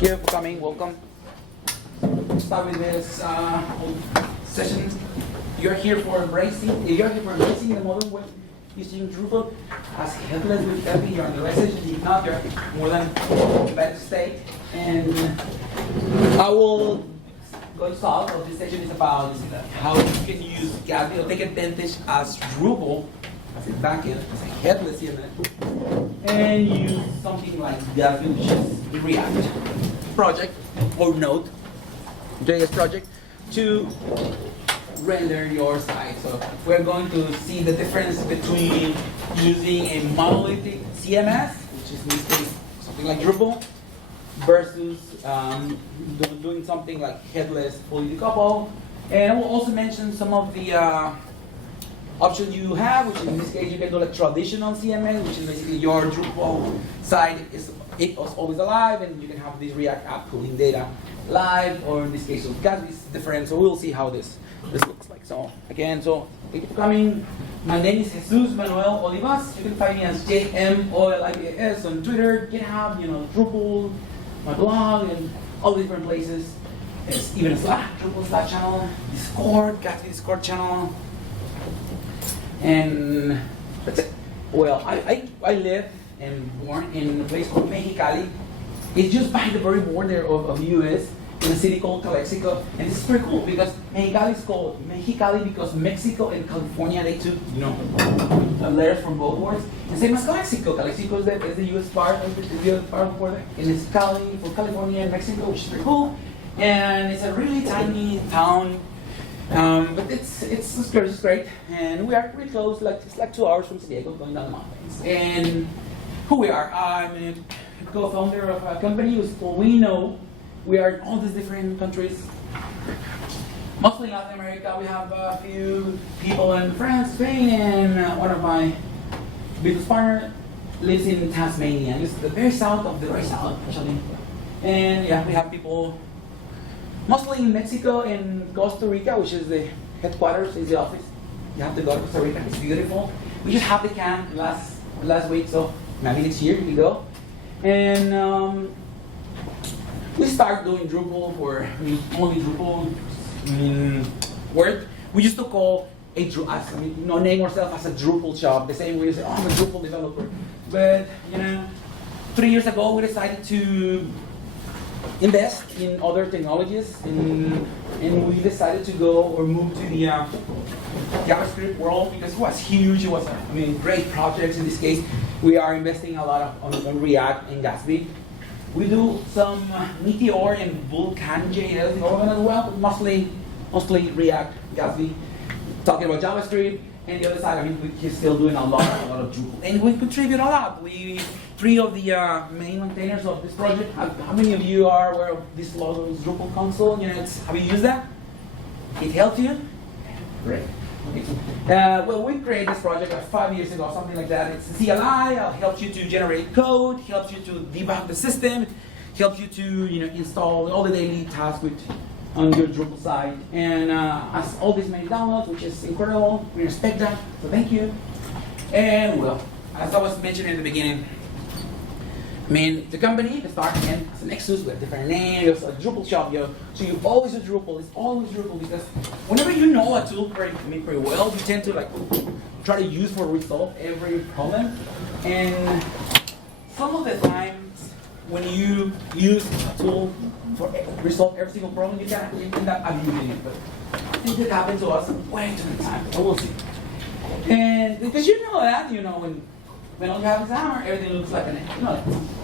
Thank you for coming. Welcome. Start with this session. You're here for embracing the modern way using Drupal as headless with Gatsby. You're on the right session. If not, you're more than invited to stay. And I will go to solve what this session is about is how you can use Gatsby or take advantage as Drupal as a backend, as a headless CMS, and use something like Gatsby, which is the React project or Node.js project to render your site. So we're going to see the difference between using a monolithic CMS, which is in this case something like Drupal, versus doing something like headless, fully decoupled. And we'll also mention some of the options you have, which in this case you can do like traditional CMS, which is basically your Drupal site is always alive, and you can have this React app pulling data live, or in this case of Gatsby is different. So we'll see how this looks like. So again, thank you for coming. My name is Jesus Manuel Olivas. You can find me as JMOLIVAS on Twitter, GitHub, Drupal, my blog, and all the different places. There's even a Slack, Drupal Slack channel, Discord, Gatsby Discord channel. And that's it. Well, I live and born in a place called Mexicali. It's just by the very border of the US in a city called Calexico. And this is pretty cool because Mexicali is called Mexicali because Mexico and California, they took, letters from both words. And same as Calexico. Calexico is the US part of the border. And it's Cali for California and Mexico, which is pretty cool. And it's a really tiny town. But it's great, and we are pretty close. It's like 2 hours from San Diego, going down the mountains. And who we are? I'm a co-founder of a company who's called We Know. We are in all these different countries, mostly Latin America. We have a few people in France, Spain, and one of my business partners lives in Tasmania. It's the very south of the very south, actually. And yeah, we have people mostly in Mexico and Costa Rica, which is the headquarters, is the office. You have to go to Costa Rica, it's beautiful. We just had the camp last week, so maybe next year we go. And we start doing Drupal only Drupal word. We used to call name ourselves as a Drupal shop, the same way you say, oh, I'm a Drupal developer. But 3 years ago we decided to invest in other technologies, and we decided to go or move to the JavaScript world because it was huge. It was great projects. In this case, we are investing a lot on React and Gatsby. We do some Meteor and Vulkan.js development as well, but mostly React, Gatsby. Talking about JavaScript, and the other side, we're still doing a lot of Drupal, and we contribute a lot. Three of the main maintainers of this project. How many of you are aware of this logo, Drupal console? Have you used that? It helped you? Great. Okay. Well, we created this project 5 years ago, something like that. It's CLI. Helps you to generate code. Helps you to debug the system. Helps you to install all the daily tasks on your Drupal site. And has all these many downloads, which is incredible. We respect that. So thank you. And well, as I was mentioning in the beginning, the company started as a Nexus with different names, a Drupal shop, So you always use Drupal. It's always Drupal because whenever you know a tool pretty well, you tend to try to use for resolve every problem. And some of the times when you use a tool for resolve every single problem, you end up abusing it. But I think that happened to us way too many times. So we'll see. And because that, when all you have is a hammer, everything looks like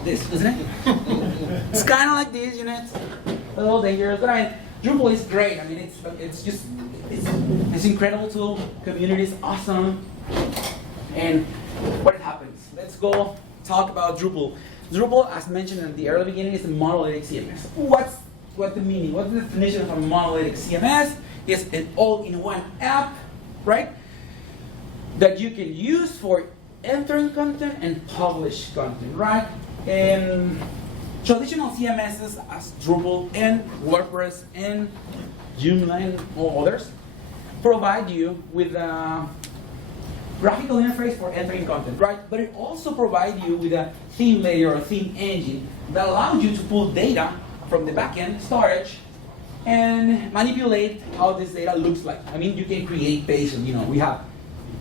this, doesn't it? It's kind of like this, It's a little dangerous, but Drupal is great. It's incredible tool. Community is awesome. And what happens? Let's go talk about Drupal. Drupal, as mentioned at the early beginning, is a monolithic CMS. What's the meaning? What's the definition of a monolithic CMS? It's an all-in-one app, right? That you can use for entering content and publish content, right? And traditional CMSs as Drupal and WordPress and Joomla and all others provide you with a graphical interface for entering content, right? But it also provides you with a theme layer or theme engine that allows you to pull data from the backend storage and manipulate how this data looks like. I mean, you can create pages. You know, we have,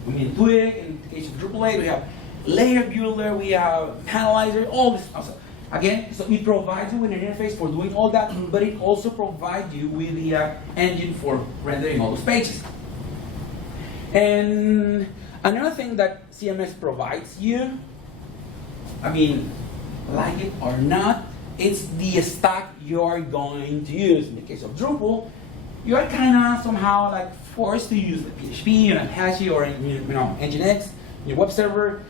Twig, in the case of Drupal 8, we have layer builder, we have panelizer, all this stuff. Again, so it provides you with an interface for doing all that, but it also provides you with the engine for rendering all those pages. And another thing that CMS provides you, I mean, like it or not, it's the stack you're going to use. In the case of Drupal, you're kind of somehow like forced to use the PHP and Apache or Nginx, your web server.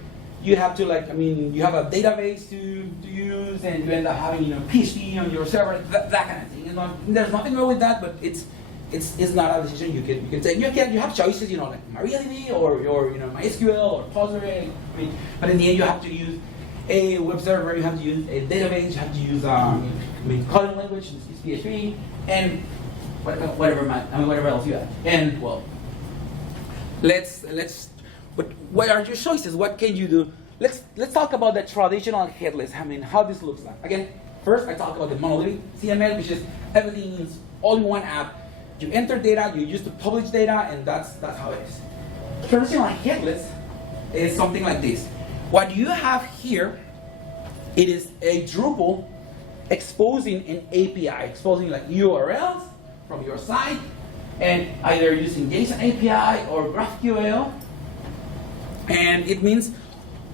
You have to you have a database to use, and you end up having PHP on your server, that kind of thing. There's nothing wrong with that, but it's not a decision you can take. You have choices, like MariaDB or MySQL or Postgre. But in the end, you have to use a web server, you have to use a database, you have to use coding language, it's PHP, and whatever else you have. And well, but what are your choices? What can you do? Let's talk about the traditional headless. I mean, how this looks like. Again, first I talk about the monolithic CMS, which is everything is all in one app. You enter data, you use to publish data, and that's how it is. Traditional headless is something like this. What you have here, it is a Drupal exposing an API, exposing like URLs from your site, and either using JSON API or GraphQL. And it means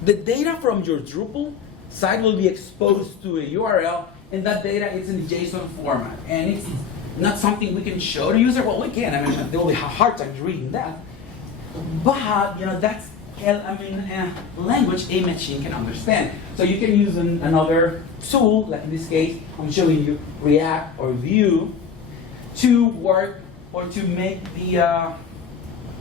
the data from your Drupal site will be exposed to a URL, and that data is in the JSON format. And it's not something we can show the user. Well, we can. I mean, they will have a hard time reading that. But that's language a machine can understand. So you can use another tool, like in this case, I'm showing you React or Vue, to work or to make the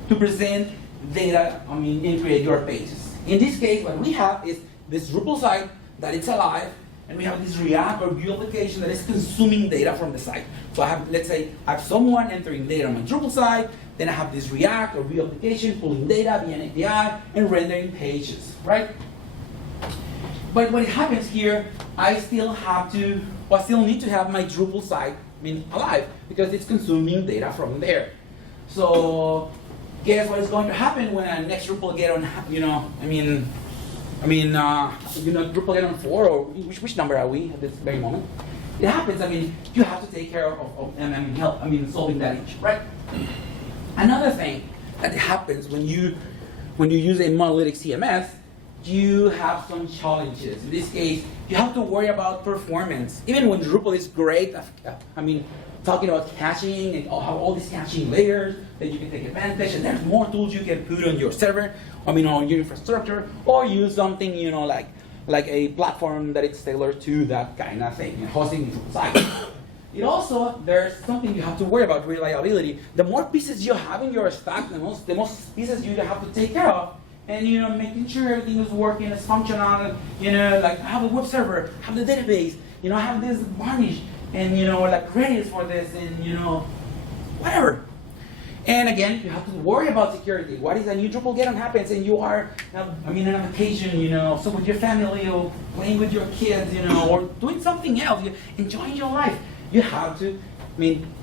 to present data, and create your pages. In this case, what we have is this Drupal site that it's alive, and we have this React or Vue application that is consuming data from the site. So I have, let's say, I have someone entering data on my Drupal site, then I have this React or Vue application pulling data via an API and rendering pages, right? But what happens here, I still need to have my Drupal site alive because it's consuming data from there. So guess what is going to happen when our next Drupal get on, Drupal get on 4, or which number are we at this very moment? It happens, you have to take care of solving that issue, right? Another thing that happens when you use a monolithic CMS, you have some challenges. In this case, you have to worry about performance. Even when Drupal is great, talking about caching and how all these caching layers that you can take advantage, and there's more tools you can put on your server, on your infrastructure, or use something, like a platform that is tailored to that kind of thing, hosting Drupal site. It also, there's something you have to worry about, reliability. The more pieces you have in your stack, the most pieces you have to take care of, and making sure everything is working, is functional, like I have a web server, I have the database, I have this varnish, and like Redis for this, and whatever. And again, you have to worry about security. What if a new Drupal get on happens and you are, on a vacation, so with your family or playing with your kids, or doing something else, enjoying your life. You have to,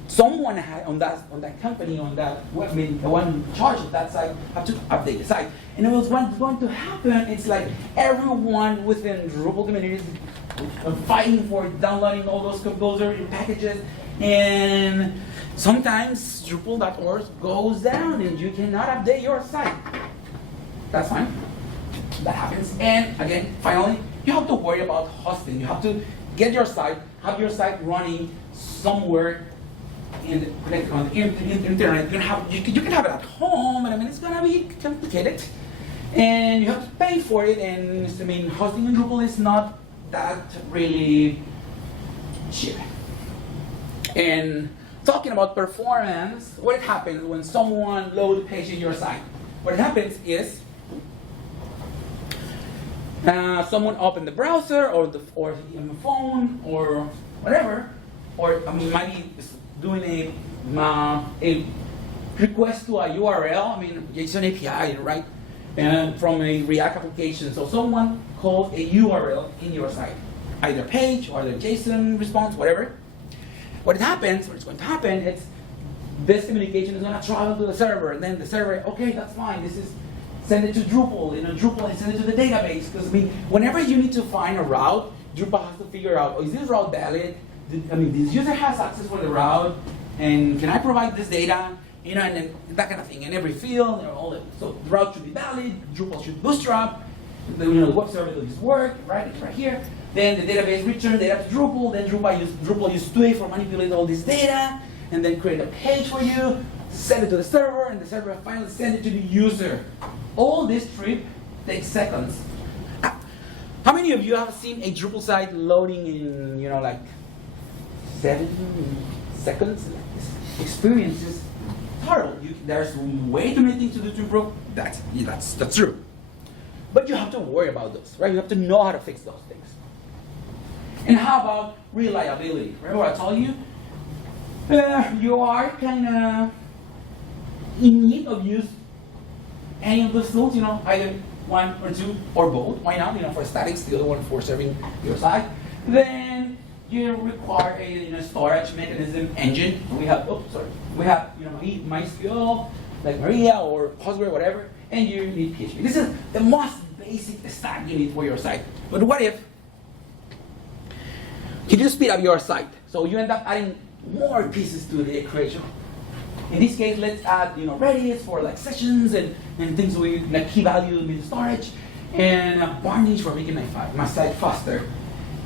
someone on that company, on that, the one in charge of that site, have to update the site. And what's going to happen, it's like everyone within Drupal communities fighting for downloading all those composer packages, and sometimes Drupal.org goes down and you cannot update your site. That's fine. That happens. And again, finally, you have to worry about hosting. You have to get your site, have your site running somewhere connected on the internet. You can have it at home, and it's gonna be complicated. And you have to pay for it, and hosting in Drupal is not that really cheap. And talking about performance, what happens when someone loads a page in your site? What happens is someone opened the browser or the phone or whatever, or might be doing a request to a URL, JSON API, right? And from a React application. So someone calls a URL in your site, either page or the JSON response, whatever. what it's going to happen, it's this communication is going to travel to the server, and then the server, okay, that's fine, this is, send it to Drupal, Drupal send it to the database, because whenever you need to find a route, Drupal has to figure out, is this route valid? This user has access for the route, and can I provide this data? And then that kind of thing, in every field, all that. So the route should be valid, Drupal should bootstrap, the web server does this work, right? It's right here. Then the database returns data to Drupal, then Drupal uses TUI for manipulate all this data, and then create a page for you, send it to the server, and the server finally send it to the user. All this trip takes seconds. How many of you have seen a Drupal site loading in, like 7 seconds? This experience is horrible. There's way too many things to do to improve. That's true. But you have to worry about those, right? You have to know how to fix those things. And how about reliability? Remember what I told you? You are kind of in need of use any of those tools, either one or two or both. Why not? For statics, the other one for serving your site. Then you require a storage mechanism engine. We have MySQL, like Maria or Postgre, whatever, and you need PHP. This is the most basic stack you need for your site. But what if you just speed up your site? So you end up adding more pieces to the equation. In this case, let's add Redis for like sessions and things with like key value with storage, and Varnish for making my site faster.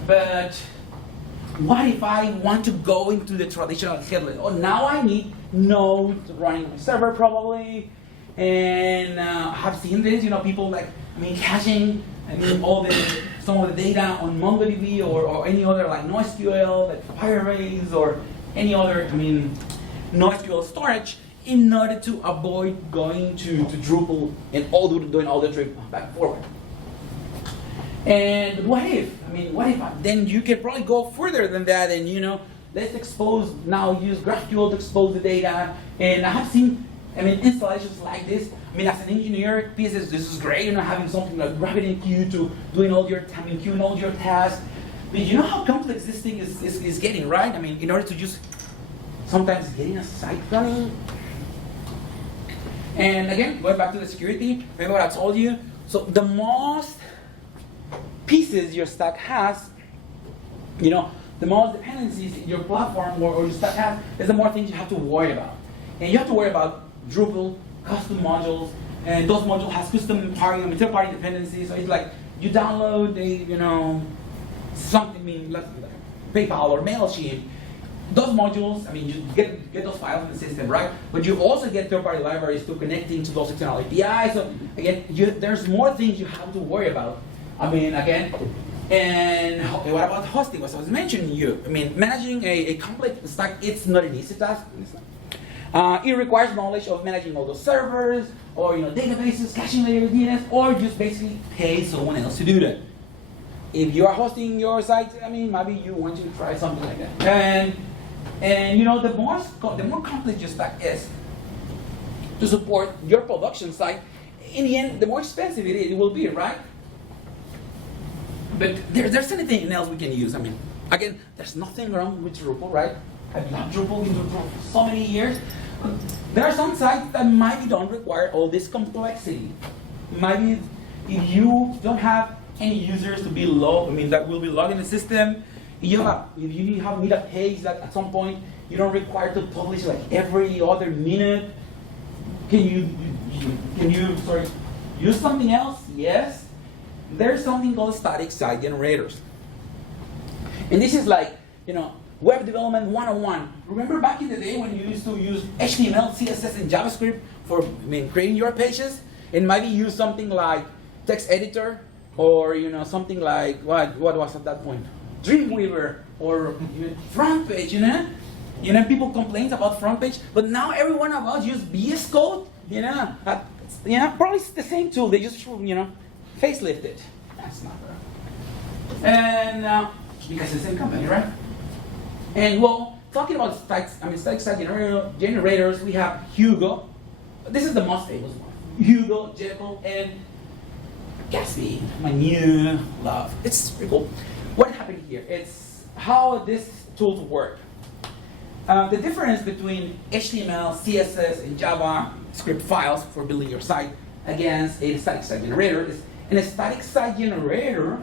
But what if I want to go into the traditional headless? Oh, now I need nodes running my server probably, and have seen this. People caching. Some of the data on MongoDB or any other like NoSQL, like Firebase or any other NoSQL storage, in order to avoid going to Drupal and doing all the trip back and forward. And what if? Then you can probably go further than that, and let's use GraphQL to expose the data. And I have seen installations like this. As an engineer, this is great, having something like RabbitMQ to doing all your queuing all your tasks. But you know how complex this thing is getting, right? In order to just sometimes getting a site running. And again, going back to the security, remember what I told you? So the most pieces your stack has, the more dependencies your platform or your stack has, is the more things you have to worry about. And you have to worry about Drupal, custom modules, and those modules has custom third-party dependencies. So it's like you download something, like PayPal or Mailchimp. Those modules, you get those files in the system, right? But you also get third-party libraries to connecting to those external APIs. So again, there's more things you have to worry about. And what about hosting? As I was mentioning managing a complex stack, it's not an easy task. It requires knowledge of managing all those servers, or databases, caching layer DNS, or just basically pay someone else to do that. If you are hosting your site, maybe you want to try something like that. And the more complex your stack is to support your production site, in the end, the more expensive it will be, right? But there's anything else we can use. Again, there's nothing wrong with Drupal, right? I've loved Drupal, been doing Drupal for so many years. There are some sites that maybe don't require all this complexity. Maybe if you don't have any users to be that will be logged in the system, if you need a page that at some point you don't require to publish like every other minute, can you use something else? Yes. There's something called static site generators. And this is like, web development 101. Remember back in the day when you used to use HTML, CSS, and JavaScript for creating your pages? And maybe use something like text editor, or something like, what was at that point? Dreamweaver, or front page, people complain about front page, but now every one of us use VS Code, probably it's the same tool, they just, facelift it. That's not right. And because it's the same company, right? And talking about static site generators, we have Hugo. This is the most famous one. Hugo, Jekyll, and Gatsby, my new love. It's pretty cool. What happened here? It's how these tools work. The difference between HTML, CSS, and JavaScript files for building your site against a static site generator is a static site generator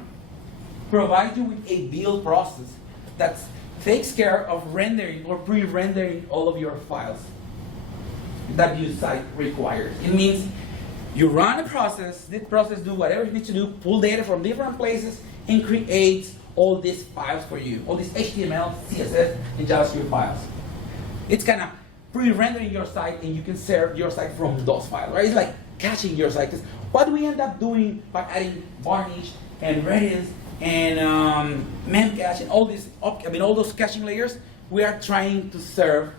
provides you with a build process that takes care of rendering or pre-rendering all of your files that your site requires. It means you run a process, this process do whatever it needs to do, pull data from different places, and create all these files for you, all these HTML, CSS, and JavaScript files. It's kind of pre-rendering your site, and you can serve your site from those files, right? It's like caching your site. Because what do we end up doing by adding Varnish and Redis and Memcache and all these, all those caching layers? We are trying to serve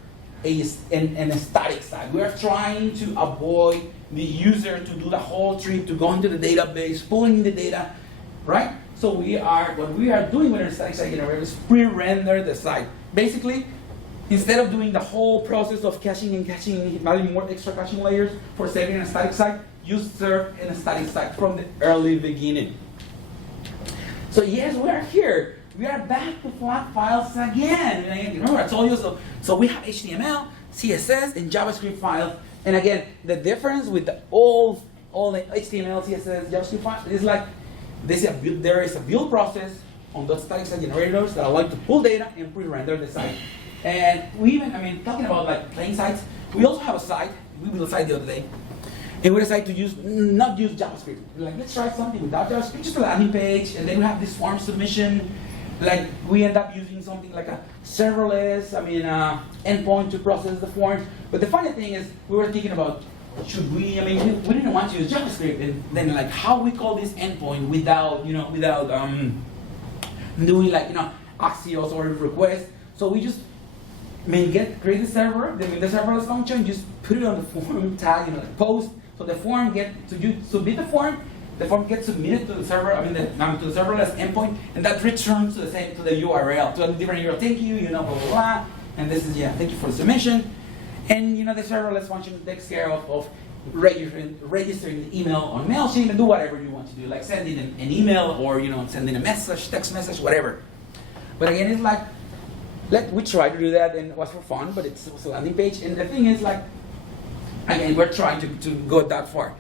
a static site. We are trying to avoid the user to do the whole trip to go into the database, pulling the data, right? So what we are doing with our static site generator is pre-render the site. Basically, instead of doing the whole process of caching and adding more extra caching layers for saving a static site, you serve in a static site from the early beginning. So yes, we are here. We are back to flat files again. Remember, I told you so we have HTML, CSS, and JavaScript files. And again, the difference with all the HTML, CSS, JavaScript files is like there is a build process on those static site generators that allow you to pull data and pre-render the site. And we even, talking about like plain sites, we also have a site. We built a site the other day, and we decided to not use JavaScript. We're like, let's try something without JavaScript, just a landing page, and then we have this form submission. Like we end up using something like a serverless, endpoint to process the forms. But the funny thing is, we were thinking about, should we? We didn't want to use JavaScript, and then like how we call this endpoint without doing Axios or request. So we just create a server, then the serverless function, just put it on the form tag, post. So the form you submit the form gets submitted to the server, to the serverless endpoint, and that returns to the URL, to a different URL. Thank you, blah, blah, blah. And this is, thank you for the submission. And, the serverless function takes care of registering the email on MailChimp and do whatever you want to do, like sending an email or, sending a message, text message, whatever. But again, it's like, we tried to do that and it was for fun, but it's a landing page. And the thing is, like, again, we're trying to go that far.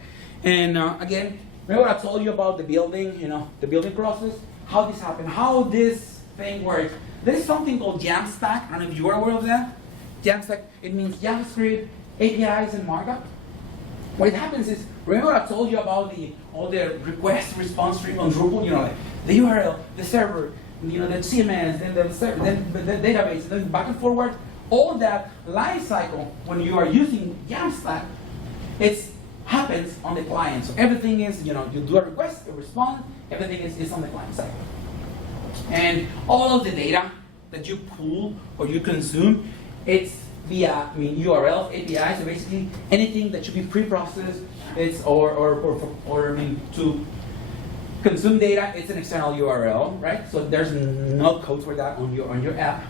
And again, remember what I told you about the building, the building process? How this happened, how this thing works. There is something called Jamstack. I don't know if you are aware of that. Jamstack, it means JavaScript, APIs, and markup. What it happens is, remember what I told you about all the request response stream on Drupal? Like the URL, the server, the CMS, then the database, then back and forward. All that life cycle, when you are using Jamstack, it happens on the client. So everything is, you do a request, a response, everything is on the client side. And all of the data that you pull or you consume, it's via URLs, APIs, so basically anything that should be pre-processed, to consume data, it's an external URL, right? So there's no code for that on your app.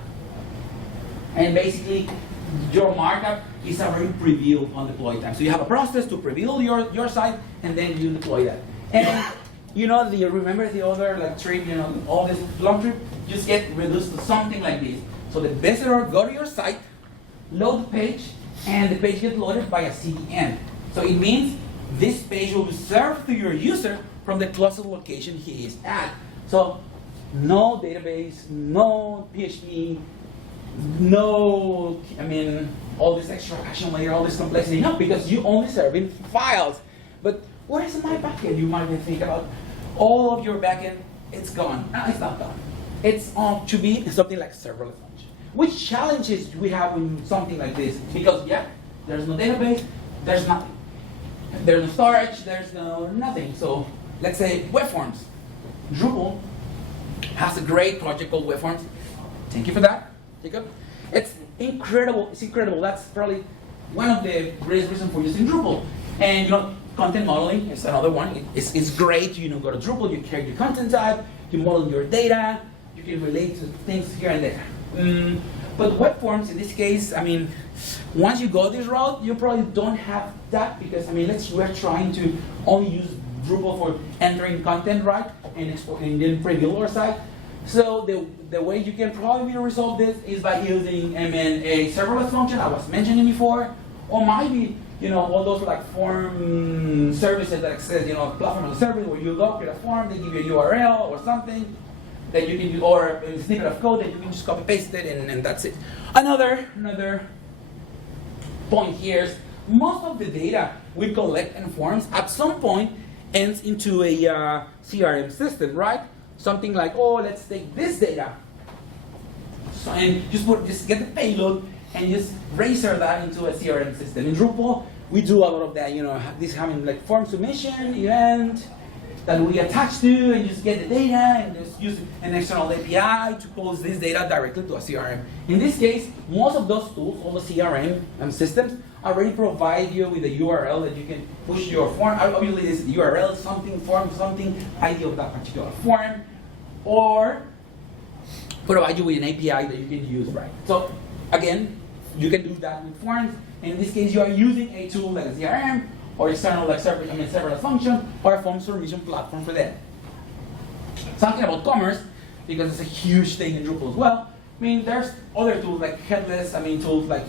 And basically, your markup is already pre-built on deploy time. So you have a process to pre-build your site, and then you deploy that. And remember the other trip, all this long trip, just get reduced to something like this. So the visitor go to your site, load the page, and the page gets loaded by a CDN. So it means this page will be served to your user from the closest location he is at. So no database, no PHP, no, all this extra action layer, all this complexity, no, because you only serve in files. But what is my backend? You might think about all of your backend, it's gone. No, it's not gone. It's to be something like serverless function. Which challenges do we have with something like this? Because there's no database, there's nothing. There's no storage, there's no nothing. So let's say web forms. Drupal has a great project called Web Forms. Thank you for that, Jacob. It's incredible. It's incredible. That's probably one of the greatest reasons for using Drupal. And content modeling is another one. It's great. Go to Drupal, you create your content type, you model your data, you can relate to things here and there. But web forms, in this case, once you go this route, you probably don't have that because, we're trying to only use Drupal for entering content, right, and then pre-build our site. So the way you can probably resolve this is by using a serverless function I was mentioning before, or maybe all those like form services that access platform as a service where you go create a form, they give you a URL or something that you can use, or a snippet of code that you can just copy paste it and that's it. Another point here is most of the data we collect in forms at some point ends into a CRM system, right? Something like, oh, let's take this data, so, and just get the payload and just register that into a CRM system. In Drupal, we do a lot of that. This having like form submission event that we attach to, and just get the data and just use an external API to post this data directly to a CRM. In this case, most of those tools, all the CRM systems, already provide you with a URL that you can push your form. Obviously, this URL, something, form, something, ID of that particular form, or provide you with an API that you can use, right? So again, you can do that with forms. In this case, you are using a tool like a CRM or external like serverless function or a form submission platform for that. Something about commerce, because it's a huge thing in Drupal as well. I mean, there's other tools like headless. Tools like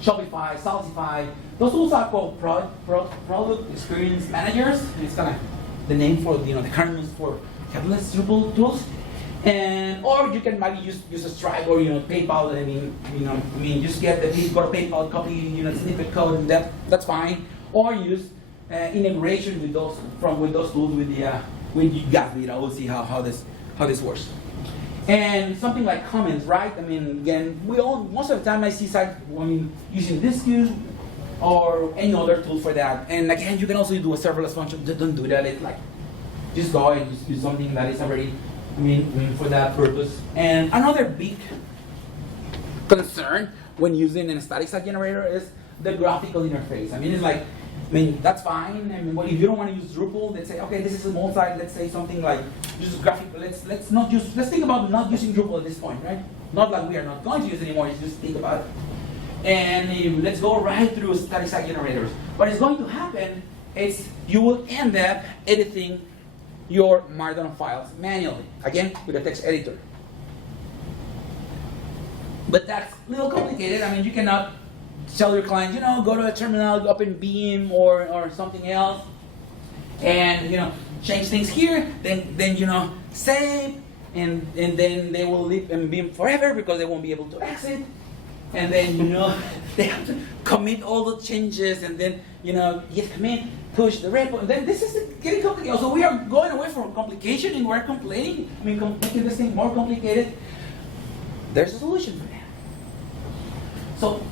Shopify, Salsify. Those tools are called product experience managers. It's kind of the name for the kernels for headless Drupal tools. Or you can maybe use a Stripe or PayPal. Just get go to PayPal, copy snippet code, and that's fine. Or use integration with those tools with Gatsby. We'll see how this works. And something like comments, right? Again, most of the time I see sites using this queue or any other tool for that. And again, you can also do a serverless function. Just don't do that. It's like just go and just use something that is already for that purpose. And another big concern when using a static site generator is the graphical interface. It's like, that's fine. If you don't want to use Drupal, let's say, okay, this is a multi-site. Let's say something like just graphical. Let's think about not using Drupal at this point, right? Not like we are not going to use it anymore. Just think about it. And let's go right through static site generators. What is going to happen is you will end up editing your Markdown files manually, again with a text editor. But that's a little complicated. You cannot tell your client, go to a terminal, open Beam or something else, and change things here. Then save, and then they will live in Beam forever because they won't be able to exit. And then they have to commit all the changes, and then git commit, push the repo, and then this is getting complicated. So we are going away from complication, and we're complaining. Making this thing more complicated. There's a solution for that. So,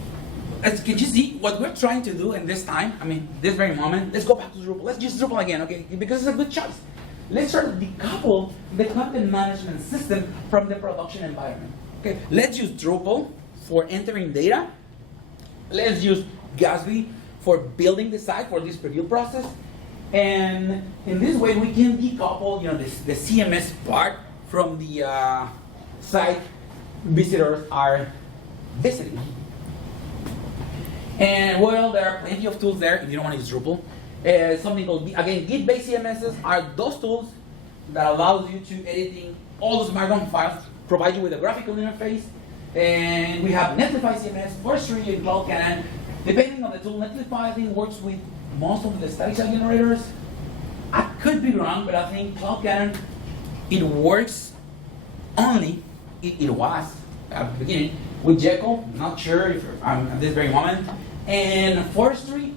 can you see what we're trying to do in this time? This very moment. Let's go back to Drupal. Let's use Drupal again, okay? Because it's a good choice. Let's try to decouple the content management system from the production environment. Okay, let's use Drupal for entering data. Let's use Gatsby for building the site for this preview process. And in this way, we can decouple the CMS part from the site visitors are visiting. And there are plenty of tools there if you don't want to use Drupal. Something called, again, Git-based CMSs are those tools that allows you to editing all those Markdown files, provide you with a graphical interface. And we have Netlify CMS, Forestry, and Cloud Cannon. Depending on the tool, Netlify I think works with most of the static site generators. I could be wrong, but I think Cloud Cannon, it works only, it was at the beginning, with Jekyll. Not sure if I'm at this very moment. And Forestry,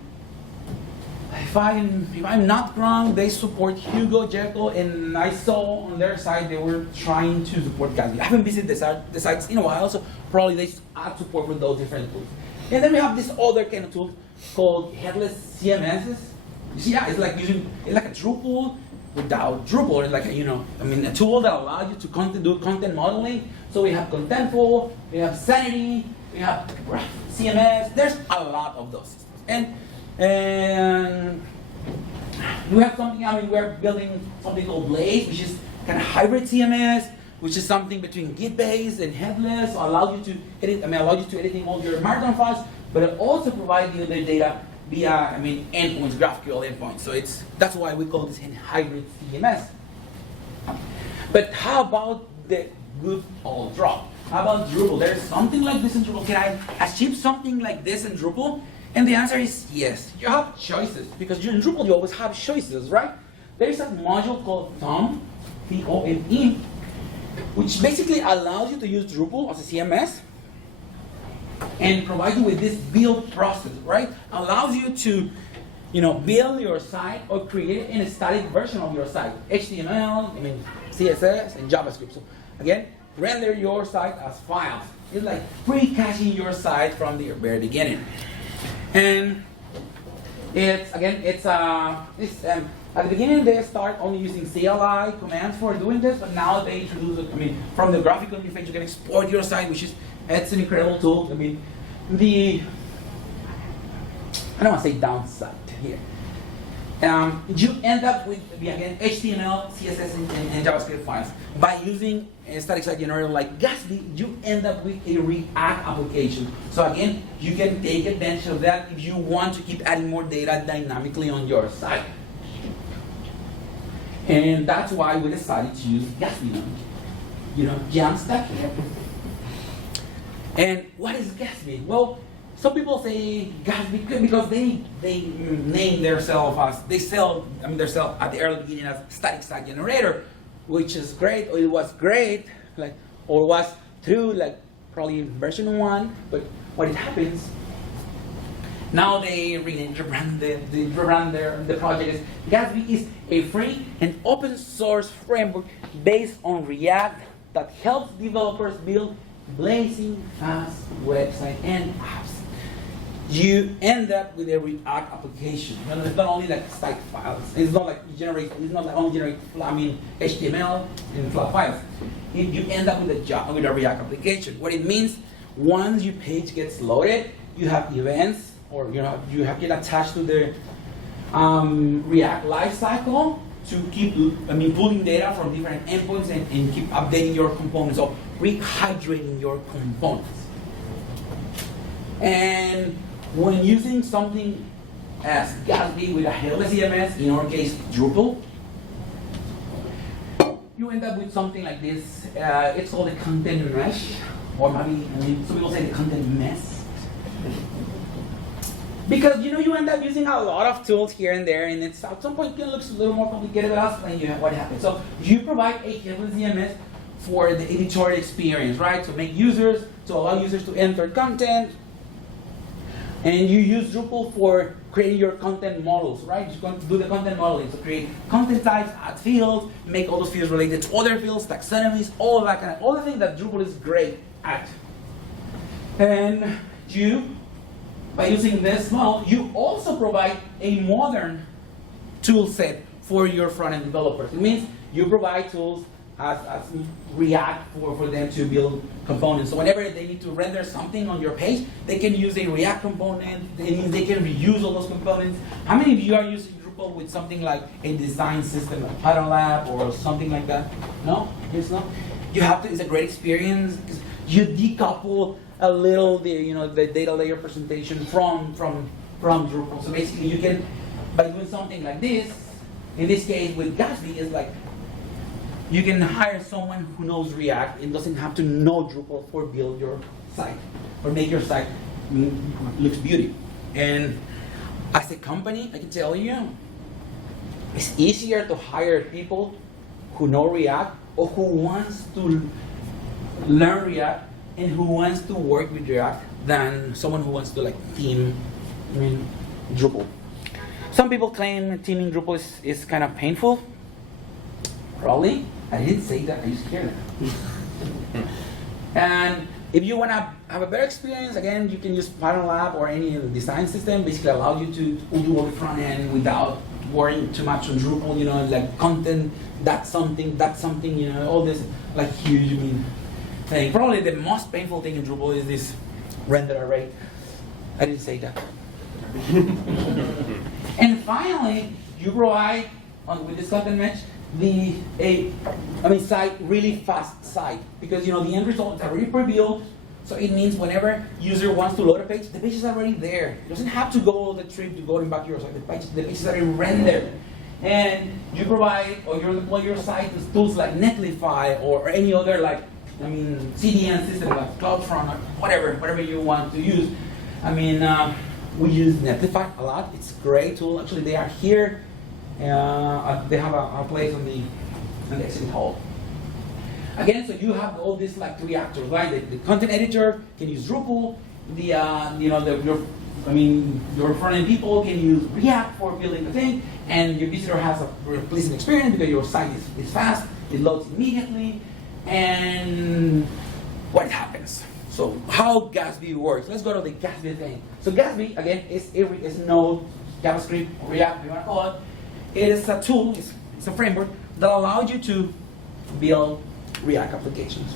if I'm not wrong, they support Hugo, Jekyll, and I saw on their site they were trying to support Gatsby. I haven't visited the sites in a while, so probably they add support for those different tools. And then we have this other kind of tool called headless CMSs. You see, it's like a Drupal without Drupal. It's like a tool that allows you to do content modeling. So we have Contentful, we have Sanity, we have CMS. There's a lot of those systems. And we have something. We're building something called Blaze, which is kind of hybrid CMS, which is something between Git-based and headless. So allows you to edit. Allows you to editing all your Markdown files, but it also provides you the data via endpoints, GraphQL endpoints. So that's why we call this hybrid CMS. But how about the good old drop. How about Drupal? There's something like this in Drupal. Can I achieve something like this in Drupal? And the answer is yes. You have choices, because in Drupal you always have choices, right? There's a module called Thome, Thome, which basically allows you to use Drupal as a CMS and provide you with this build process, right? Allows you to, build your site or create a static version of your site. HTML, CSS, and JavaScript. So again, render your site as files. It's like pre-caching your site from the very beginning. And at the beginning they start only using CLI commands for doing this, but now they introduce it. From the graphical interface you can export your site, it's an incredible tool. I don't want to say downside here. You end up with, again, HTML, CSS, and JavaScript files. By using a static site generator like Gatsby, you end up with a React application. So again, you can take advantage of that if you want to keep adding more data dynamically on your site. And that's why we decided to use Gatsby. Jamstack here. And what is Gatsby? Well, some people say Gatsby because they name themselves as themselves at the early beginning as static site generator, which is great, or it was great, or was through probably version 1. But what it happens now, they rebrand the project. Gatsby is a free and open source framework based on React that helps developers build blazing fast websites and apps. You end up with a React application. It's not only static files. It's not like only generate HTML and flat files. You end up with a React application. What it means, once your page gets loaded, you have events, or you have get attached to the React lifecycle to keep pulling data from different endpoints and keep updating your components, or rehydrating your components. And when using something as Gatsby with a headless CMS, in our case Drupal, you end up with something like this. It's called a content mesh, or maybe some people say the content mess. Because you end up using a lot of tools here and there, and it's at some point it looks a little more complicated, but I'll explain you what happens. So you provide a headless CMS for the editorial experience, right? To allow users to enter content. And you use Drupal for creating your content models, right? You're going to do the content modeling, so create content types, add fields, make all those fields related to other fields, taxonomies, all the things that Drupal is great at. And by using this model, you also provide a modern tool set for your front-end developers. It means you provide tools as React for them to build components. So whenever they need to render something on your page, they can use a React component. It means they can reuse all those components. How many of you are using Drupal with something like a design system, like Pattern Lab or something like that? No? Yes, no? You have to. It's a great experience. You decouple a little the data layer presentation from Drupal. So basically, you can, by doing something like this, in this case with Gatsby, is you can hire someone who knows React and doesn't have to know Drupal for build your site or make your site looks beauty. And as a company, I can tell you, it's easier to hire people who know React or who wants to learn React and who wants to work with React than someone who wants to theme Drupal. Some people claim theming Drupal is kind of painful. Probably. I didn't say that, I used to hear that. And if you want to have a better experience, again, you can use Pattern Lab or any design system. Basically allows you to do all the front end without worrying too much on Drupal, content, that's something, all this huge thing. Probably the most painful thing in Drupal is this render array. I didn't say that. And finally, you provide, with this content mesh, really fast site, because the end result is already pre-built. So it means whenever user wants to load a page, the page is already there. It doesn't have to go all the trip to go back to your site. The page is already rendered. and you provide or you deploy your site to tools like Netlify or any other CDN system like CloudFront or whatever you want to use. We use Netlify a lot. It's a great tool. Actually, they are here. They have a place on the exhibit hall. Again, so you have all these like three actors, right? The content editor can use Drupal. Your front-end people can use React for building the thing, and your visitor has a pleasant experience because your site is fast, it loads immediately, and what happens? So how Gatsby works? Let's go to the Gatsby thing. So Gatsby, again, is Node, JavaScript, React, if you want to call it. It is a tool, it's a framework that allows you to build React applications.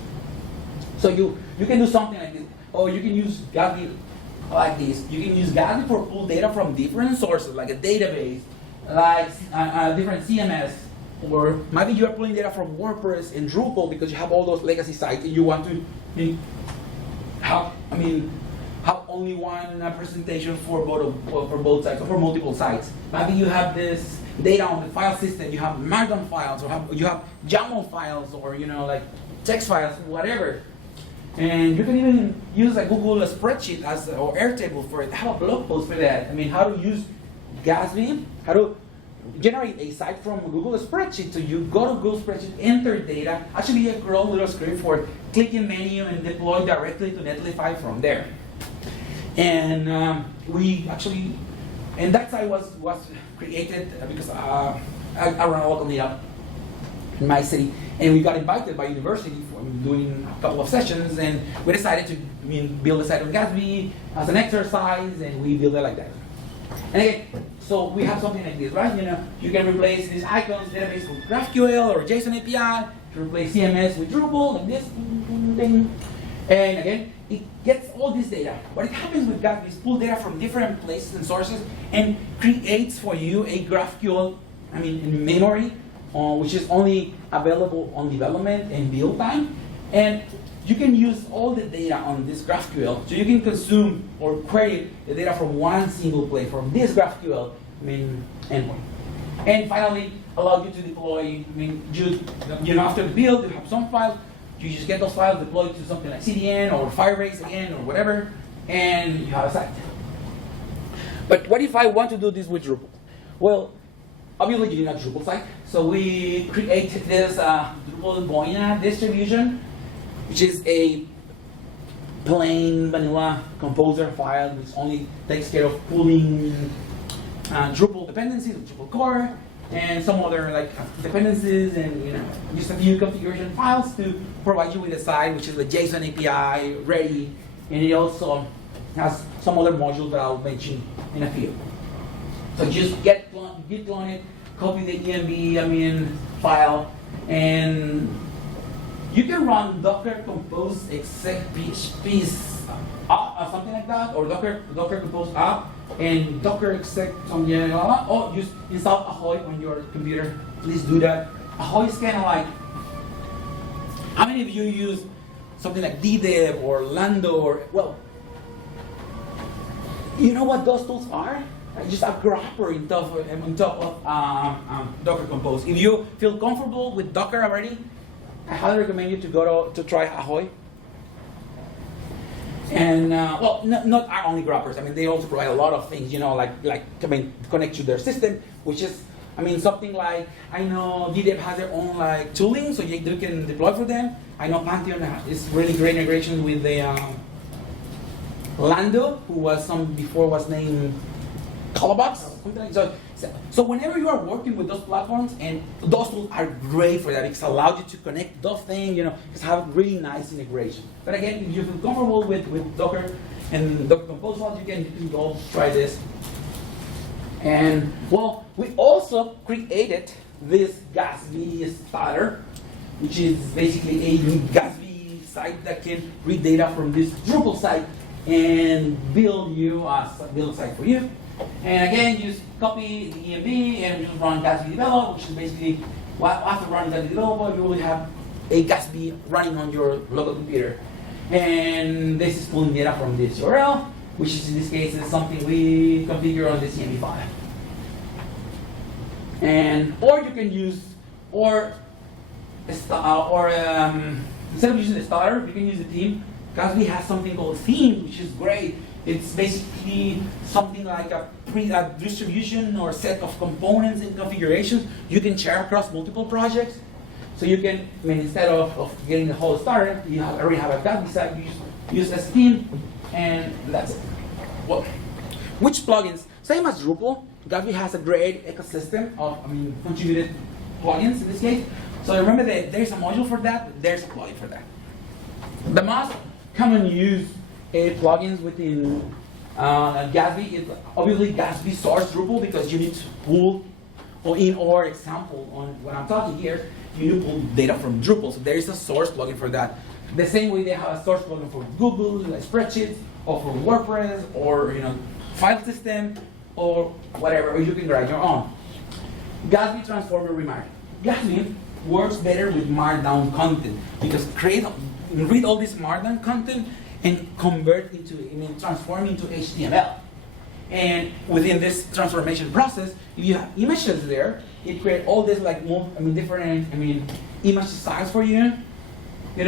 So you can do something like this, or you can use Gatsby like this. You can use Gatsby for pull data from different sources, like a database, like a different CMS, or maybe you are pulling data from WordPress and Drupal because you have all those legacy sites and you want to have only one presentation for both sites or for multiple sites. Maybe you have this data on the file system, you have Markdown files, or you have YAML files, or like text files, whatever. And you can even use a Google spreadsheet or Airtable for it. I have a blog post for that. How to use Gatsby, how to generate a site from Google spreadsheet. So you go to Google spreadsheet, enter data, actually you create a little script for clicking menu and deploy directly to Netlify from there. And and that site was created because I run a local meetup in my city, and we got invited by university for doing a couple of sessions, and we decided to build a site on Gatsby as an exercise, and we build it like that. And again, so we have something like this, right? You can replace these icons, database with GraphQL or JSON API, to replace CMS with Drupal, like this thing. And again, it gets all this data. What it happens with Gatsby is pull data from different places and sources and creates for you a GraphQL, in memory, which is only available on development and build time. And you can use all the data on this GraphQL, so you can consume or query the data from one single place, from this GraphQL endpoint. And finally, allow you to deploy, after the build, you have some files, you just get those files deployed to something like CDN or Firebase again or whatever, and you have a site. But what if I want to do this with Drupal? Well, obviously you need a Drupal site. So we created this Drupal Boina distribution, which is a plain vanilla composer file which only takes care of pulling Drupal dependencies, Drupal core, and some other dependencies, and just a few configuration files to provide you with a site which is a JSON API ready, and it also has some other modules that I'll mention in a few. So just git clone it, copy the env file, and you can run Docker Compose exec PHP something like that, or Docker Compose app and Docker exec something, or just install Ahoy on your computer. Please do that. Ahoy is kind of like, how many of you use something like DDev or Lando or, well, you know what those tools are? Just a wrapper on top of Docker Compose. If you feel comfortable with Docker already, I highly recommend you to try Ahoy. And not our only wrappers. They also provide a lot of things. Connect to their system, which is, something like, I know DDev has their own tooling, so you can deploy for them. I know Pantheon is really great integration with the Lando, who before was named Colabox, something like that. So whenever you are working with those platforms, and those tools are great for that, because it allows you to connect those things, because have really nice integration. But again, if you feel comfortable with Docker and Docker Compose files, you can go try this. And well, we also created this Gatsby Starter, which is basically a Gatsby site that can read data from this Drupal site and build a site for you. And again, just copy the env and just run Gatsby develop, which is basically, after running Gatsby develop, you will have a Gatsby running on your local computer. And this is pulling data from this URL, which is in this case is something we configure on this env file. And or you can use instead of using the starter, you can use the theme. Gatsby has something called theme, which is great. It's basically something like a distribution or set of components and configurations you can share across multiple projects. So you can, I mean, instead of getting the whole starter, you already have a Gatsby site, you use as theme, and that's it. Well, which plugins? Same as Drupal, Gatsby has a great ecosystem of, contributed plugins in this case. So remember that there's a module for that, there's a plugin for that. The most common use plugins within Gatsby is obviously Gatsby source Drupal, because you need to pull, or in our example on what I'm talking here, you need to pull data from Drupal. So there is a source plugin for that. The same way they have a source plugin for Google, like spreadsheets, or for WordPress, or file system, or whatever, or you can write your own. Gatsby Transformer Remark. Gatsby works better with Markdown content, because read all this Markdown content and convert into, transform into HTML. And within this transformation process, if you have images there, it creates all this like different image styles for you. You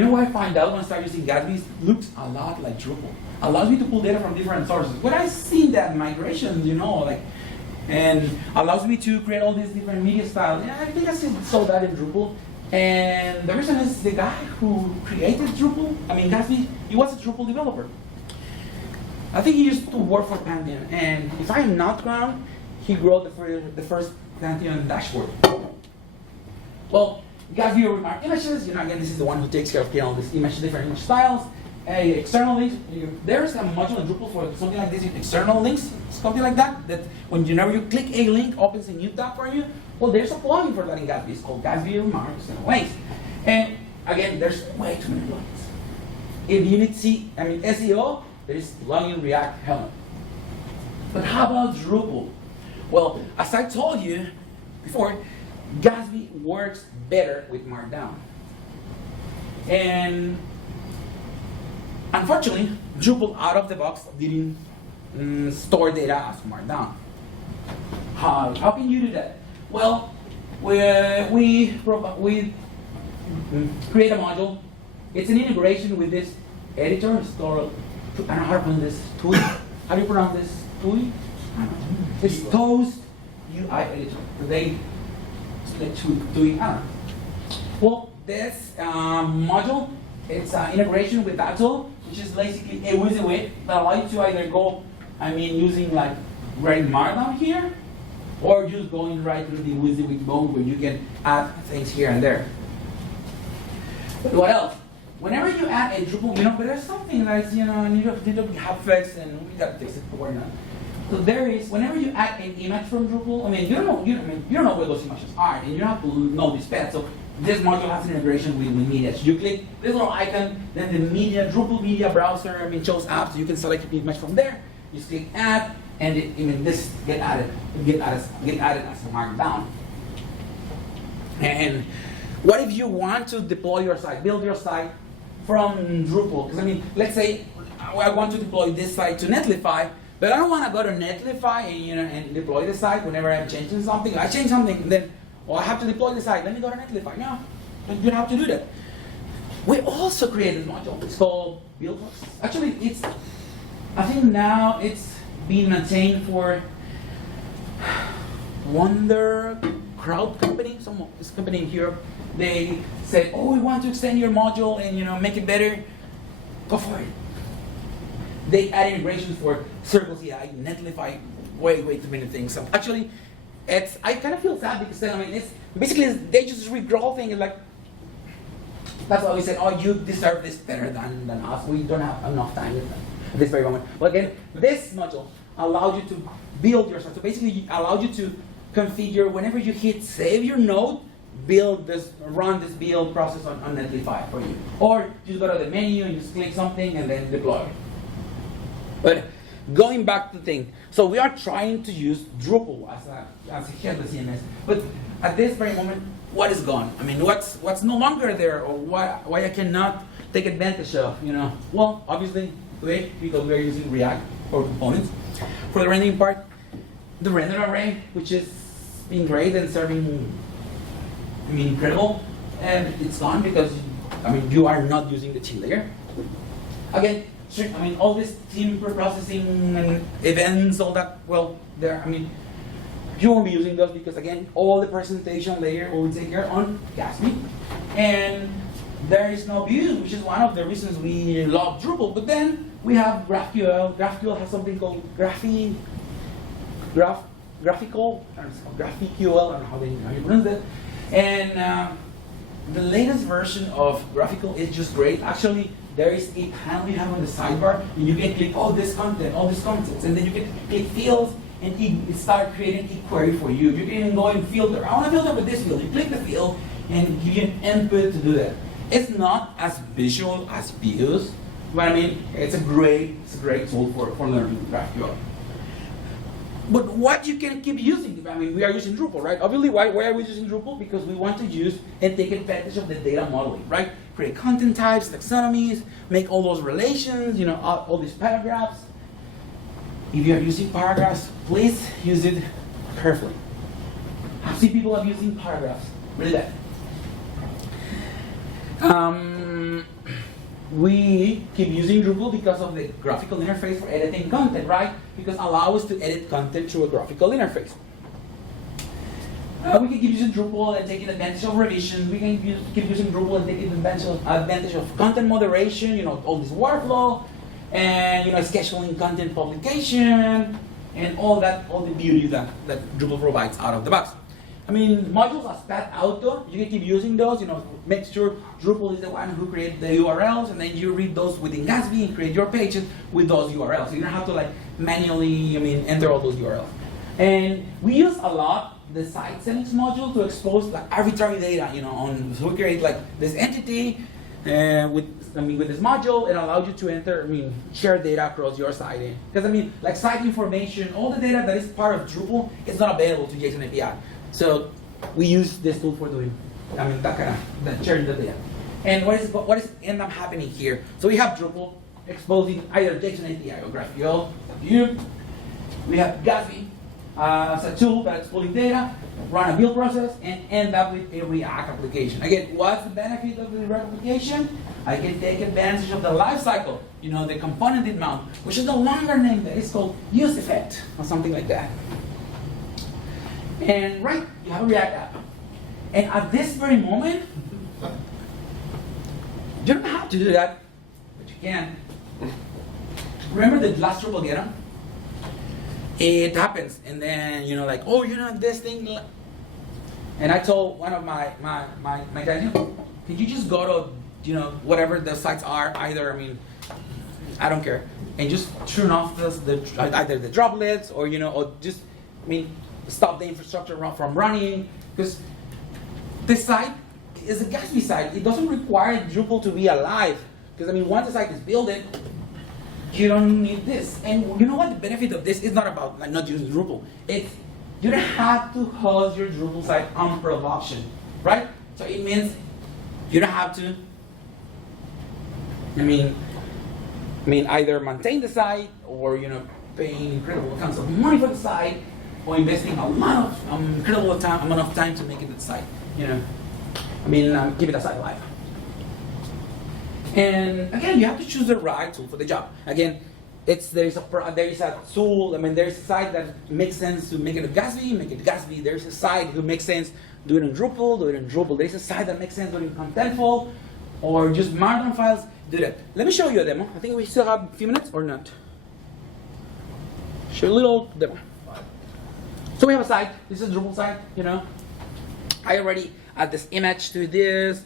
know what I find out when I start using Gatsby? It looks a lot like Drupal. Allows me to pull data from different sources. When I see that migration, and allows me to create all these different media styles. Yeah, I think I saw that in Drupal. And the reason is the guy who created Drupal, Gatsby, he was a Drupal developer. I think he used to work for Pantheon, and if I am not wrong, he wrote the first Pantheon dashboard. Well, Gatsby Remark images, again, this is the one who takes care of all these different image styles. External links, there's a module in Drupal for something like this, external links, something like that, that whenever you click a link, opens a new tab for you. Well, there's a plugin for that in Gatsby. It's called Gatsby Remarks and Links. And again, there's way too many plugins. If you need to see, SEO, there is plugin React Helmet. But how about Drupal? Well, as I told you before, Gatsby works better with Markdown. And unfortunately, Drupal out of the box didn't store data as Markdown. How can you do that? Well, we create a module. It's an integration with this editor. It's called, I don't know how to pronounce this. TUI. How do you pronounce this? TUI? It's Toast UI editor. They split TUI. I don't know. Well, this module, it's an integration with that tool, which is basically a WYSIWYG that allows you to either go, using like writing Markdown here, or just going right through the WYSIWYG mode where you can add things here and there. But what else? Whenever you add a Drupal, but there's something that's, you don't have fix, and we got to fix it for now. So there is, whenever you add an image from Drupal, you don't know where those images are, and you don't have to know this path. So this module has an integration with media. So you click this little icon, then the Drupal media browser shows apps. So you can select the image from there. You just click add, and this get added as a Markdown. And what if you want to deploy your site, build your site from Drupal? Because let's say I want to deploy this site to Netlify, but I don't want to go to Netlify and deploy the site whenever I'm changing something. I change something, and then I have to deploy the site. Let me go to Netlify. No, you don't have to do that. We also created a module. It's called BuildBox. Actually, I think now it's being maintained for Wonder Crowd company, this company in Europe. They said, "Oh, we want to extend your module and make it better." Go for it. They add integrations for Circle CI, Netlify, way too many things. So actually, I kind of feel sad because it's basically they just regrow things like. That's why we said, "Oh, you deserve this better than us. We don't have enough time at this very moment." But again, this module allows you to build your site. So basically, it allows you to configure whenever you hit save your node, run this build process on Netlify for you. Or you just go to the menu and just click something and then deploy. But going back to the thing, so we are trying to use Drupal as a headless CMS. But at this very moment, what is gone? What's no longer there, or why I cannot take advantage of? Well, obviously today because we are using React for components for the rendering part. the render array, which is being great and serving, incredible, and it's gone because, you are not using the T layer. Again, all this team processing and events, all that, well, you won't be using those because, again, all the presentation layer will take care on Gatsby. And there is no views, which is one of the reasons we love Drupal. But then we have GraphQL. GraphQL has something called GraphQL. I don't know how you pronounce that. And the latest version of GraphQL is just great. Actually, there is a panel you have on the sidebar, and you can click all this content, all these contents, and then you can click fields, and it start creating a query for you. You can go and filter. I want to filter with this field. You click the field, and give you an input to do that. It's not as visual as views, but it's a great tool for learning GraphQL. But what you can keep using, we are using Drupal, right? Obviously, why are we using Drupal? Because we want to use and take advantage of the data modeling, right? Create content types, taxonomies, make all those relations, all these paragraphs. If you are using paragraphs, please use it carefully. I've seen people abusing paragraphs, really bad. We keep using Drupal because of the graphical interface for editing content, right? Because allow us to edit content through a graphical interface. We can keep using Drupal and taking advantage of revisions. We can keep using Drupal and taking advantage of content moderation, all this workflow, and scheduling content publication, and all the beauty that Drupal provides out of the box. Modules as Path Auto, you can keep using those, make sure Drupal is the one who created the URLs, and then you read those within Gatsby and create your pages with those URLs. So you don't have to manually, enter all those URLs. And we use a lot the site settings module to expose arbitrary data, so we create this entity with this module. It allows you to enter, share data across your site. Because site information, all the data that is part of Drupal is not available to JSON API. So we use this tool for doing, that sharing the data. And what is end up happening here? So we have Drupal exposing either JSON API or GraphQL. We have Gatsby as a tool that's pulling data, run a build process, and end up with a React application. Again, what's the benefit of the React application? I can take advantage of the lifecycle, the component mount, which is the longer name that is called use effect or something like that. And you have a React app. And at this very moment, you don't have to do that, but you can. Remember the last Drupal getter? It happens, and then this thing. And I told one of my guys, can you just go to whatever the sites are, either I don't care, and just turn off either the droplets or or just stop the infrastructure from running, because this site is a Gatsby site. It doesn't require Drupal to be alive, because once the site is built, you don't need this. And you know what? The benefit of this is not about not using Drupal. It's you don't have to host your Drupal site on production, right? So it means you don't have to. Either maintain the site or paying incredible amounts of money for the site, or investing a lot of incredible amount of time to make it the site. Keep it a site alive. And again, you have to choose the right tool for the job. Again, there is a tool. There's a site that makes sense to make it a Gatsby, make it Gatsby. There's a site who makes sense do it in Drupal, do it in Drupal. There's a site that makes sense do it in Contentful, or just Markdown files. Do that. Let me show you a demo. I think we still have a few minutes or not. Show a little demo. So we have a site. This is a Drupal site. I already add this image to this.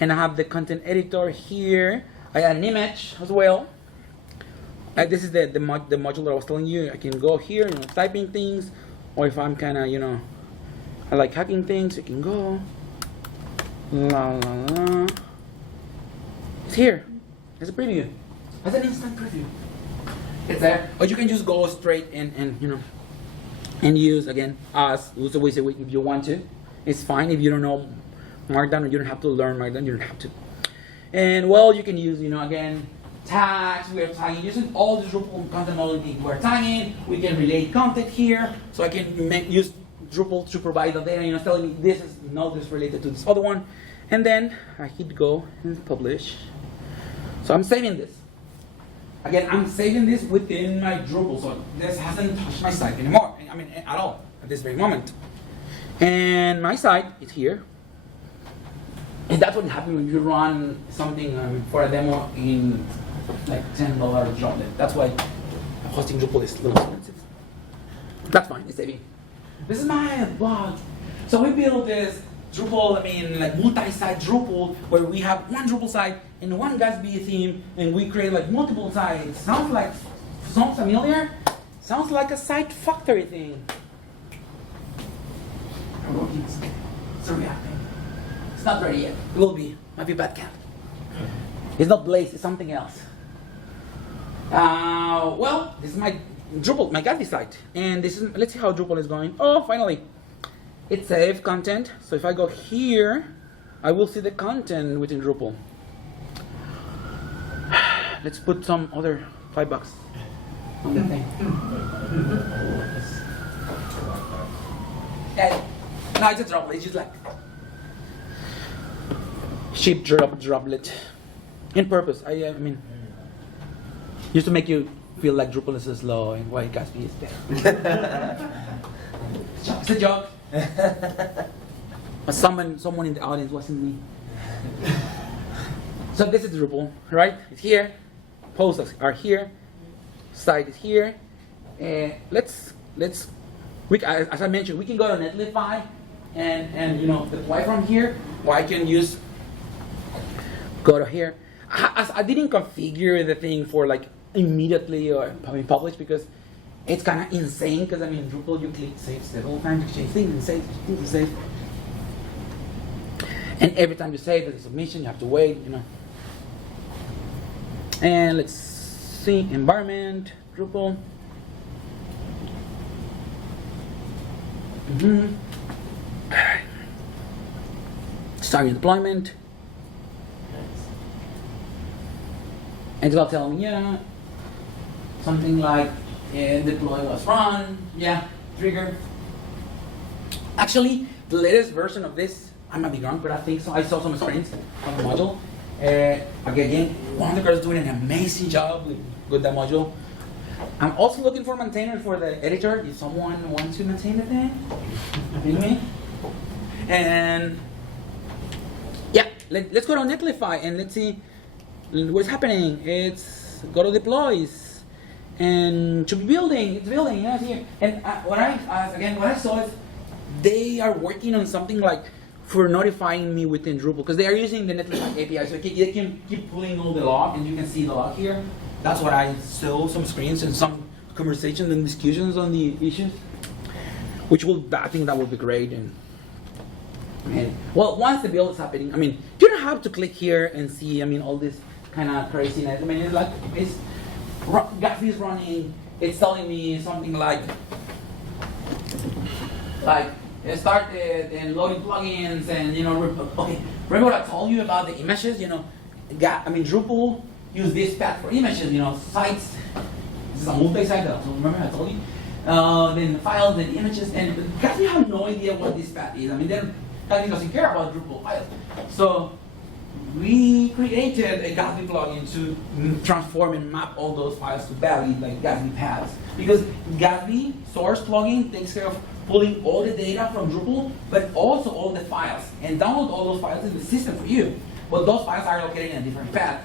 And I have the content editor here. I add an image as well. This is the module that I was telling you. I can go here, typing things, or if I'm kind of, I like hacking things, I can go. La la la. It's here. It's a preview. It's an instant preview. It's there. Or you can just go straight and use again as use the WYSIWYG if you want to. It's fine if you don't know Markdown, or you don't have to learn Markdown, you don't have to. And you can use, again, tags, we are tagging using all the Drupal content model we're tagging. We can relate content here, so I can use Drupal to provide the data, you know, telling me this is not this related to this other one. And then I hit go and publish. So I'm saving this. Again, I'm saving this within my Drupal, so this hasn't touched my site anymore. I mean, at all, at this very moment. And my site is here. And that's what happens when you run something for a demo in like $10 Droplet. That's why hosting Drupal is a little expensive. That's fine, it's saving. This is my blog. So we built this Drupal, like multi-site Drupal, where we have one Drupal site and one Gatsby theme, and we create like multiple sites. Sounds familiar? Sounds like a site factory thing. It's reacting. It's not ready yet. It will be. Might be bad cat. It's not Blaze, it's something else. Well, this is my Drupal, my Gatsby site. And this is, let's see how Drupal is going. Oh, finally. It saved content. So if I go here, I will see the content within Drupal. Let's put some other $5 on the thing. Yeah, no, it's a droplet. It's just like cheap droplet. In purpose. I mean, just to make you feel like Drupal is slow and why Gatsby is there. It's a joke. But someone in the audience wasn't me. So this is Drupal, right? It's here. Posts are here. Site is here. As I mentioned, we can go to Netlify and deploy from here. Or I can go to here. I didn't configure the thing for like immediately or publish because it's kind of insane. Because Drupal, you click save several times to change things and save. And every time you save there's a submission, you have to wait, And let's see, environment, Drupal. Starting deployment. And it's about telling me, something like deploy was run, trigger. Actually, the latest version of this, I might be wrong, but I think so. I saw some screens on the module. Again, one of the girls doing an amazing job with that module. I'm also looking for a maintainer for the editor. If someone wants to maintain the thing, you know me. And let's go to Netlify and let's see what's happening. It's go to deploys and to be building. It's building. It's here. And what I saw is they are working on something like for notifying me within Drupal because they are using the Netlify API, so they can keep pulling all the log, and you can see the log here. That's what I saw, some screens and some conversations and discussions on the issues, I think that would be great. And once the build is happening, you don't have to click here and see, all this kind of craziness. It's Gatsby is running, it's telling me something like it started and loading plugins and remember what I told you about the images? Drupal use this path for images. Sites. This is a multi-site. So remember I told you. Then files and images, and Gatsby have no idea what this path is. Gatsby doesn't care about Drupal files. So we created a Gatsby plugin to transform and map all those files to valid like Gatsby paths. Because Gatsby source plugin takes care of pulling all the data from Drupal, but also all the files, and download all those files in the system for you. But those files are located in a different path.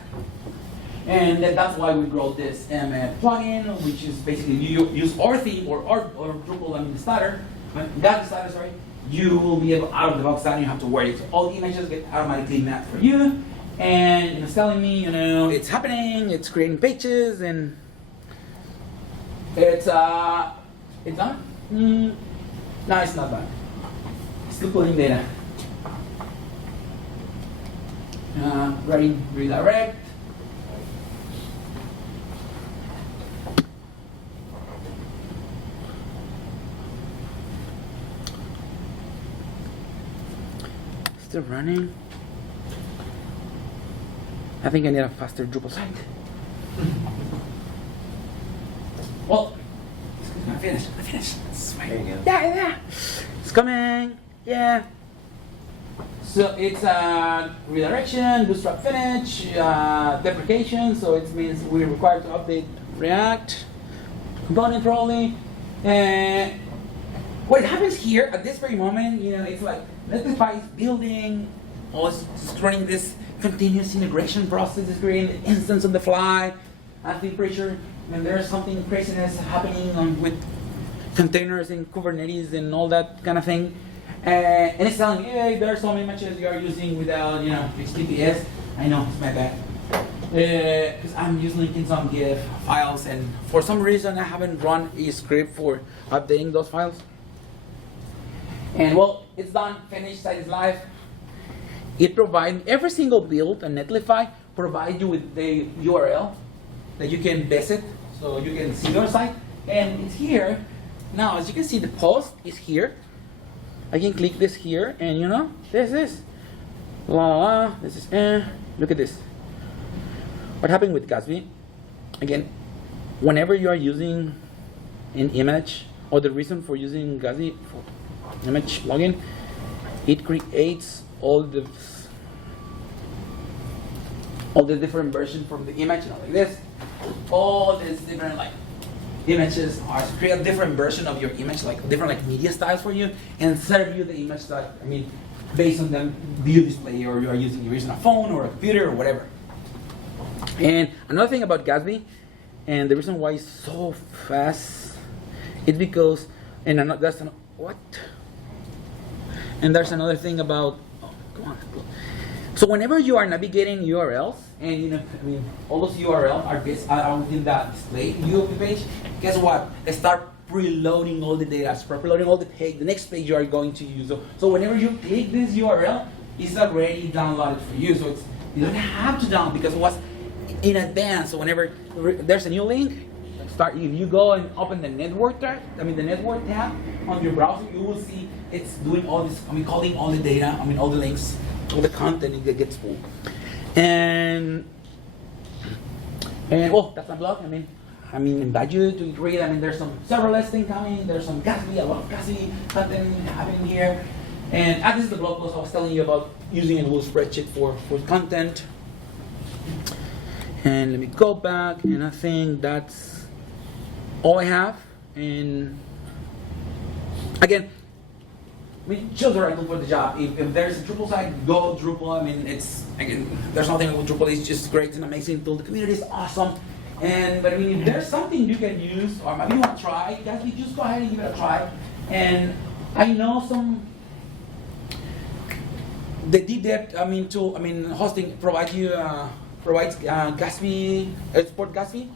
And that's why we wrote this plugin, which is basically you use our theme or Drupal, the starter, Gatsby starter, sorry. You will be able out of the box that you have to worry. So all the images get automatically mapped for you, and it's telling me, it's happening. It's creating pages, and it's done. No, it's not done. It's still pulling data. Redirect. Still running. I think I need a faster Drupal site. Well, I finished. There you go. Yeah. It's coming. Yeah. So it's redirection, bootstrap finish, deprecation. So it means we're required to update React component probably. And what happens here at this very moment, it's like Netlify is building, or it's running this continuous integration process, is creating the instance on the fly. I think pretty sure when there's something craziness happening with containers and Kubernetes and all that kind of thing. And it's telling me, hey, there are some images you are using without, HTTPS. I know, it's my bad. Because I'm just linking some GIF files, and for some reason I haven't run a script for updating those files. And well, it's done, finished, site is live. It provides, every single build on Netlify provides you with the URL that you can visit, so you can see your site. And it's here. Now, as you can see, the post is here. I can click this here, and this is, this is, look at this. What happened with Gatsby? Again, whenever you are using an image, or the reason for using Gatsby for image login, it creates all the different versions from the image, like this. All these different images are create a different version of your image, different media styles for you, and serve you the image that based on the view display, or you're using a phone or a computer or whatever. And another thing about Gatsby, and the reason why it's so fast, is because, and there's another thing about, so whenever you are navigating URLs, and all those URLs are within that display view of the page, guess what? They start preloading all the data, start preloading all the next page you are going to use. So whenever you click this URL, it's already downloaded for you. So you don't have to download, because it was in advance. So whenever there's a new link, if you go and open the network tab, the network tab on your browser, you will see it's doing all this, calling all the data, all the links, all the content that gets full. And well, that's my blog. I invite you to read. There's some serverless thing coming. There's some Gatsby, a lot of Gatsby content happening here. And this is the blog post I was telling you about using a Google spreadsheet for content. And let me go back, and I think that's all I have. And again, choose the right tool for the job. If there's a Drupal site, go Drupal. There's nothing wrong with Drupal. It's just great. It's an amazing tool. The community is awesome. But if there's something you can use, or maybe you want to try, guys, just go ahead and give it a try. And I know the DDEP, tool, hosting provides Gatsby, export Gatsby.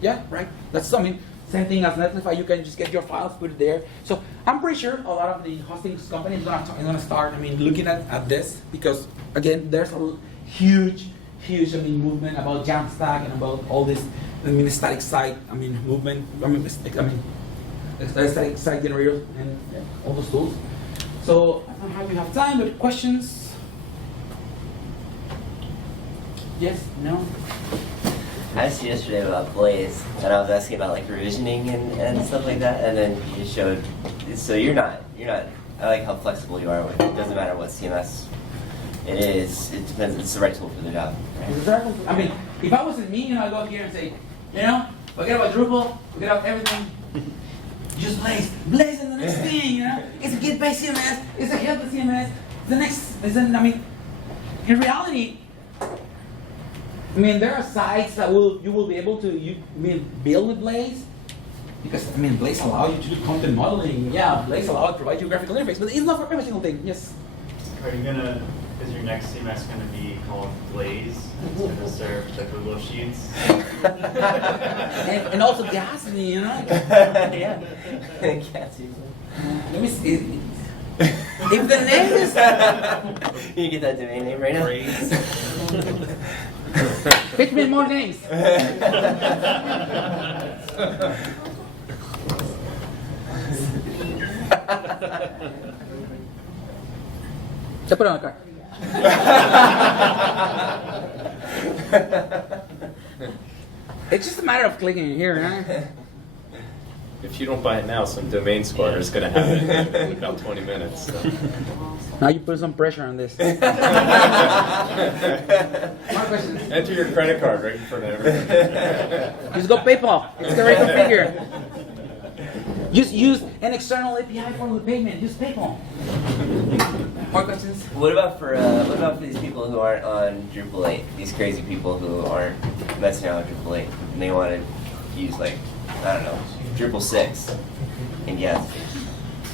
Yeah, right. That's same thing as Netlify. You can just get your files, put it there. So I'm pretty sure a lot of the hosting companies are gonna start, looking at this, because again, there's a huge, movement about Jamstack and about all this, static site, movement, static site generator and all those tools. So I don't know if we have time, but questions? Yes? No? I asked you yesterday about Blaze, and I was asking about revisioning and stuff like that, and then you showed, so you're not, I like how flexible you are. It doesn't matter what CMS it is, it depends, it's the right tool for the job. Right? If I wasn't me, I'd go up here and say, forget about Drupal, forget about everything, just Blaze. Blaze is the next thing, It's a Git-based CMS, it's a headless CMS, in reality, there are sites that you will be able to build with Blaze, because Blaze allows you to do content modeling. Yeah, Blaze allows to provide you a graphical interface, but it's not for every single thing. Yes. Is your next CMS going to be called Blaze? It's going to serve the Google Sheets. and also Gatsby, Yeah. Gatsby. Let me see. If the name is you get that domain name right now. pitch me more names. Ya put it on the card. It's just a matter of clicking here, huh? If you don't buy it now, some domain squatter is going to have it in about 20 minutes. So. Now you put some pressure on this. More questions? Enter your credit card right in front of everything. Just go PayPal. It's already configured. Just use an external API for the payment. Use PayPal. More questions? What about for these people who aren't on Drupal 8? These crazy people who aren't messing around with Drupal 8 and they want to use like, I don't know, Drupal 6 and Gatsby.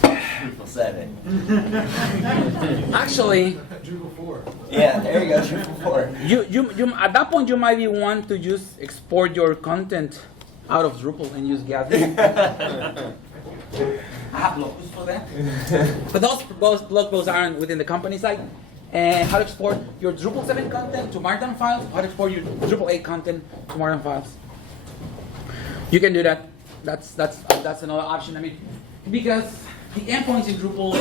Drupal 7. Actually, Yeah, there you go, Drupal 4. you at that point you might be want to just export your content out of Drupal and use Gatsby. I have blog posts for that. But those blog posts aren't within the company site. And how to export your Drupal 7 content to Markdown files, how to export your Drupal 8 content to Markdown files. You can do that. That's another option. I mean, because the endpoints in Drupal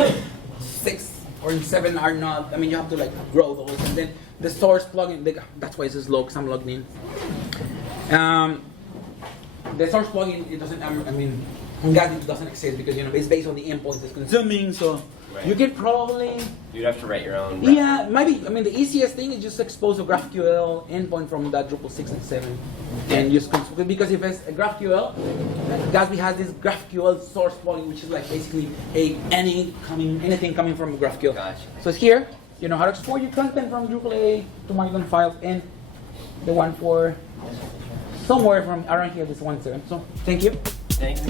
6 or in 7 are not, I mean, you have to like grow those. And then the source plugin, that's why it says log, I'm logged in. The source plugin, it doesn't, I mean, on Gatsby it doesn't exist because, you know, it's based on the endpoints it's consuming, so Right. you can probably, You'd have to write your own. yeah, maybe, I mean, the easiest thing is just expose a GraphQL endpoint from that Drupal 6 and 7. And just, because if it's a GraphQL, Gatsby has this GraphQL source plugin, which is like basically anything coming from GraphQL. Gotcha. So it's here, you know how to export your content from Drupal 8 to Markdown files, and the one for somewhere from around here, this 1.7. So, thank you. Thanks.